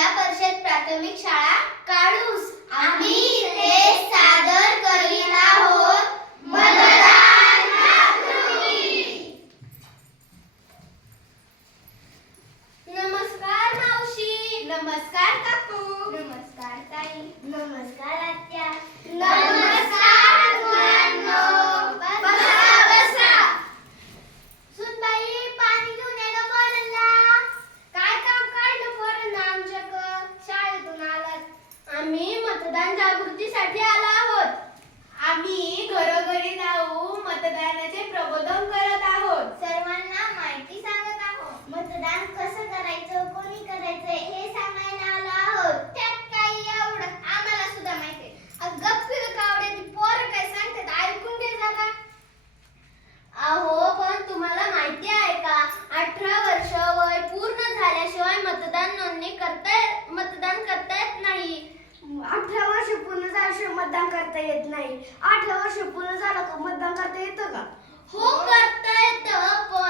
जिल्हा परिषद प्राथमिक शाळा काळूस. आम्ही इथे सादर करीत आहोत मतदान मातृभूमी. नमस्कार मावशी. नमस्कार काकू. नमस्कार ताई. नमस्कार आत्या. नमस्कार मुलांनो. बसा बसा. सुनबाई पाणी घेऊन ये ग पोरांना. काय काम काढलं पोरांना आमच्याकडं? शाळेतून आलात. आम्ही मतदान जागृतीसाठी आलो आहोत. आम्ही घरोघरी जाऊ मतदानाचे प्रबोधन करत आहोत. सर्वांना माहिती सांगत आहोत. मतदान कसं करायचं, कोणी करायचं हे सांगायला आलो आहोत. त्यात काही एवढं आम्हाला सुद्धा माहिती आहे. गप्पी कावड्याची पोरं काय सांगतात ऐकून घे जरा. अहो पण तुम्हाला माहिती आहे का 18 वर्ष वय पूर्ण झाल्याशिवाय मतदान करता येत नाही. 18 वर्ष पूर्ण झाल्याशिवाय मतदान करता येत नाही. 18 वर्ष पूर्ण झालं का मतदान करता येतं का? हो करता येतं पण